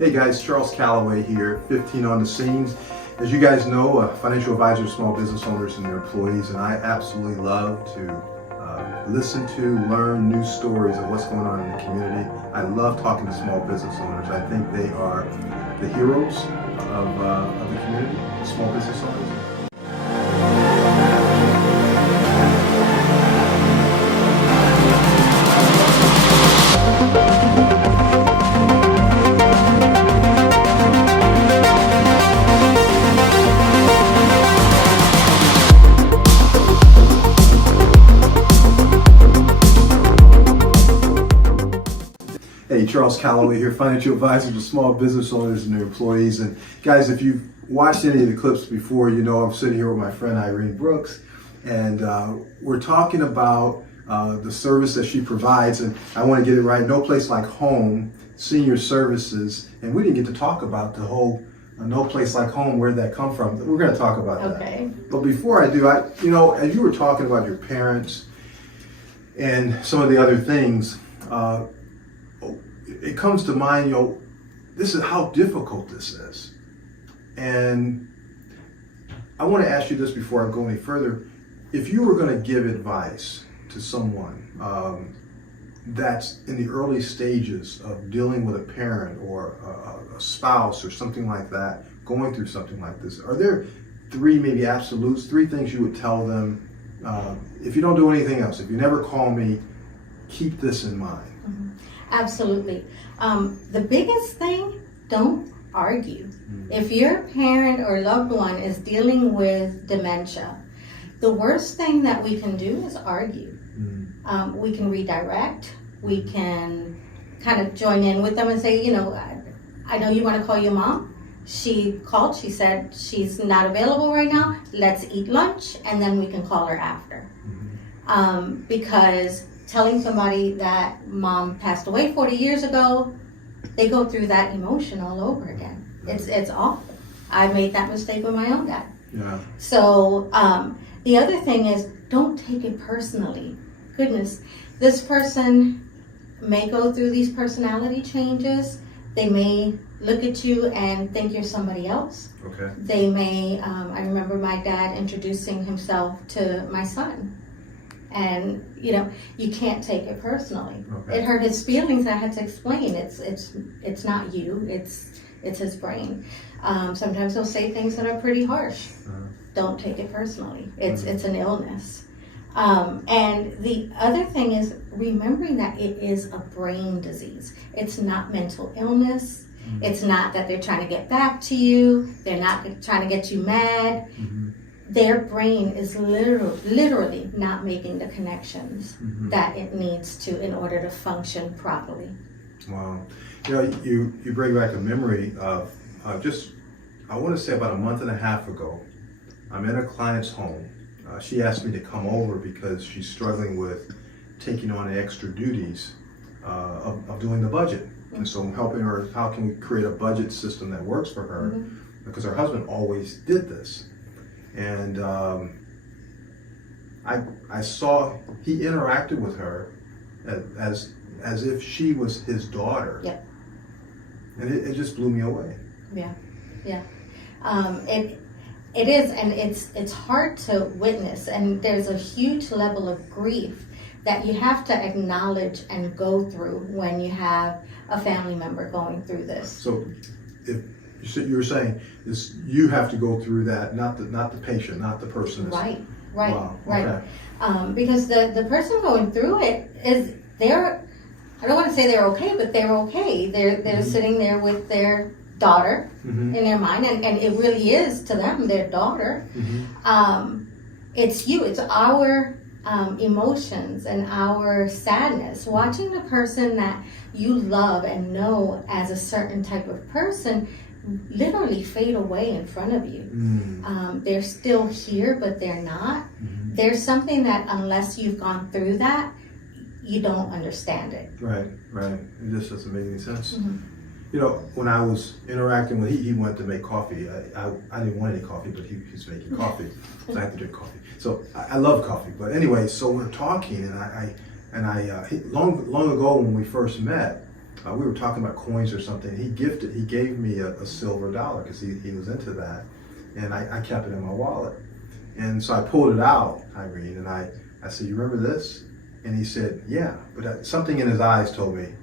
Hey guys, Charles Calloway here, 15 on the scenes. As you guys know, financial advisors, small business owners and their employees, and I absolutely love to listen to, learn new stories of what's going on in the community. I love talking to small business owners. I think they are the heroes of the community, the small business owners. Hey, Charles Calloway here, financial advisor to small business owners and their employees. And guys, if you've watched any of the clips before, you know I'm sitting here with my friend Irene Brooks, and we're talking about the service that she provides. And I want to get it right, No Place Like Home, senior services. And we didn't get to talk about the whole No Place Like Home, where'd that come from? We're going to talk about that. Okay. But before I do, as you were talking about your parents and some of the other things, it comes to mind, this is how difficult this is. And I want to ask you this before I go any further. If you were going to give advice to someone that's in the early stages of dealing with a parent or a spouse or something like that, going through something like this, are there three maybe absolutes, three things you would tell them? If you don't do anything else, if you never call me, keep this in mind. Mm-hmm. Absolutely. The biggest thing, don't argue. Mm-hmm. If your parent or loved one is dealing with dementia, the worst thing that we can do is argue. Mm-hmm. We can redirect. We can kind of join in with them and say, I know you want to call your mom. She called, she said she's not available right now. Let's eat lunch and then we can call her after. Mm-hmm. Because telling somebody that mom passed away 40 years ago, they go through that emotion all over again. It's awful. I made that mistake with my own dad. Yeah. So the other thing is, don't take it personally. Goodness, this person may go through these personality changes. They may look at you and think you're somebody else. Okay. They may, I remember my dad introducing himself to my son. And you can't take it personally. Okay. It hurt his feelings. I had to explain it's not you. It's his brain. Sometimes he'll say things that are pretty harsh. Uh-huh. Don't take it personally. It's an illness. And the other thing is remembering that it is a brain disease. It's not mental illness. Mm-hmm. It's not that they're trying to get back to you. They're not trying to get you mad. Mm-hmm. Their brain is literally not making the connections mm-hmm. that it needs to in order to function properly. Wow. You bring back a memory of I want to say about a month and a half ago, I'm in a client's home. She asked me to come over because she's struggling with taking on the extra duties of doing the budget. Mm-hmm. And so I'm helping her, how can we create a budget system that works for her? Mm-hmm. Because her husband always did this. And I saw he interacted with her as if she was his daughter. Yep. And it just blew me away. Yeah. It is, and it's hard to witness, and there's a huge level of grief that you have to acknowledge and go through when you have a family member going through this. So you were saying is you have to go through that, not the patient, not the person. Right. Wow. Right. Okay. Because the person going through it is I don't want to say they're okay, but they're okay. They're mm-hmm. sitting there with their daughter mm-hmm. in their mind, and it really is to them their daughter. Mm-hmm. It's you. It's our emotions and our sadness. Watching the person that you love and know as a certain type of person literally fade away in front of you. Mm. They're still here, but they're not. Mm-hmm. There's something that unless you've gone through that, you don't understand it. Right. It just doesn't make any sense. Mm-hmm. When I was interacting with, he went to make coffee. I didn't want any coffee, but he was making coffee, so I had to drink coffee. So I love coffee. But anyway, so we're talking, and long ago when we first met, we were talking about coins or something. He gave me a silver dollar because he was into that, and I kept it in my wallet. And so I pulled it out, Irene, and I said, "You remember this?" And he said, "Yeah," but something in his eyes told me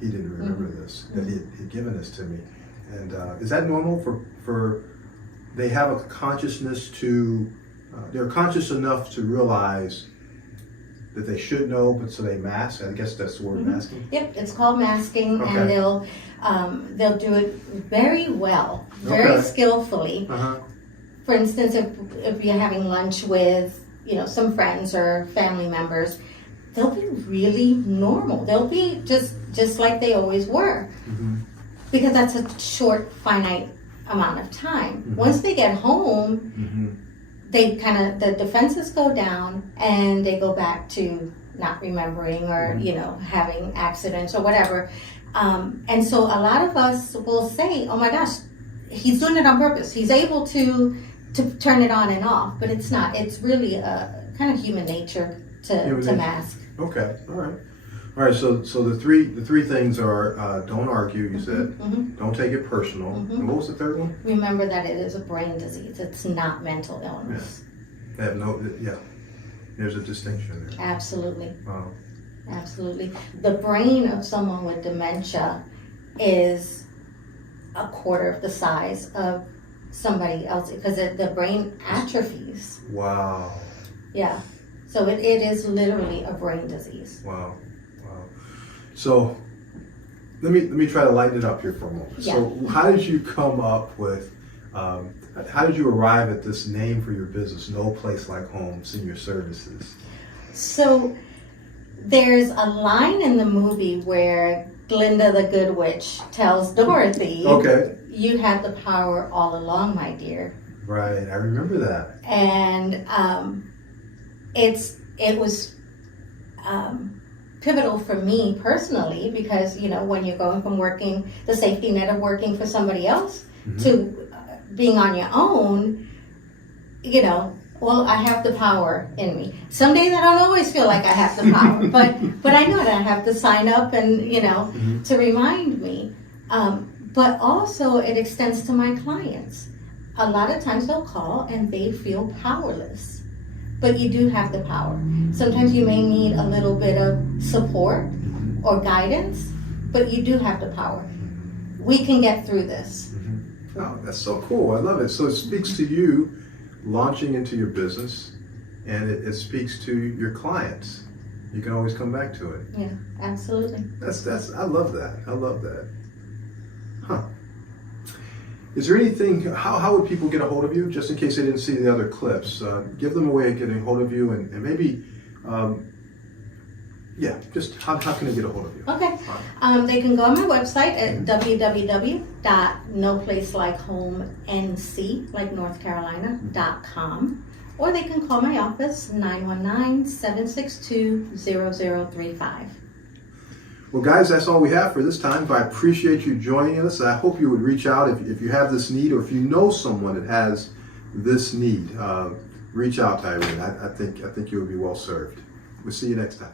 he didn't remember this, that he'd given this to me. And is that normal for they have a consciousness to, they're conscious enough to realize that they should know, but so they mask? I guess that's the word, masking? Yep, it's called masking, Okay. and they'll do it very well, very skillfully. For instance, if you're having lunch with, some friends or family members, they'll be really normal. They'll be just like they always were, because that's a short, finite amount of time. Once they get home, they the defenses go down, and they go back to not remembering or having accidents or whatever. And so a lot of us will say, "Oh my gosh, he's doing it on purpose. He's able to turn it on and off," but it's not. It's really a kind of human nature to mask. Okay, all right. So the three things are don't argue. You said don't take it personal. And what was the third one? Remember that it is a brain disease. It's not mental illness. They have There's a distinction there. Absolutely. Wow. Absolutely. The brain of someone with dementia is a quarter of the size of somebody else, because the brain atrophies. Wow. Yeah. So it is literally a brain disease. Wow. So let me try to lighten it up here for a moment. Yeah. So how did you come up with, how did you arrive at this name for your business, No Place Like Home Senior Services? So there's a line in the movie where Glinda the Good Witch tells Dorothy, "You had the power all along, my dear." Right, I remember that. And it was pivotal for me personally, because when you're going from working the safety net of working for somebody else to being on your own, well, I have the power in me. Some days I don't always feel like I have the power, but I know that I have to sign up and to remind me. But also it extends to my clients. A lot of times they'll call and they feel powerless. But you do have the power. Sometimes you may need a little bit of support or guidance, but you do have the power. We can get through this. Oh, that's so cool. I love it. So it speaks to you launching into your business, and it speaks to your clients. You can always come back to it. Yeah, absolutely. I love that. Huh. Is there anything, how would people get a hold of you, just in case they didn't see the other clips? Give them a way of getting a hold of you, and maybe, just how can they get a hold of you? Okay. They can go on my website at www.noplacelikehomενc, like North Carolina.com, or they can call my office, 919-762-0035. Well, guys, that's all we have for this time. But I appreciate you joining us. I hope you would reach out if you have this need, or if you know someone that has this need. Reach out to Irene. I think you would be well served. We'll see you next time.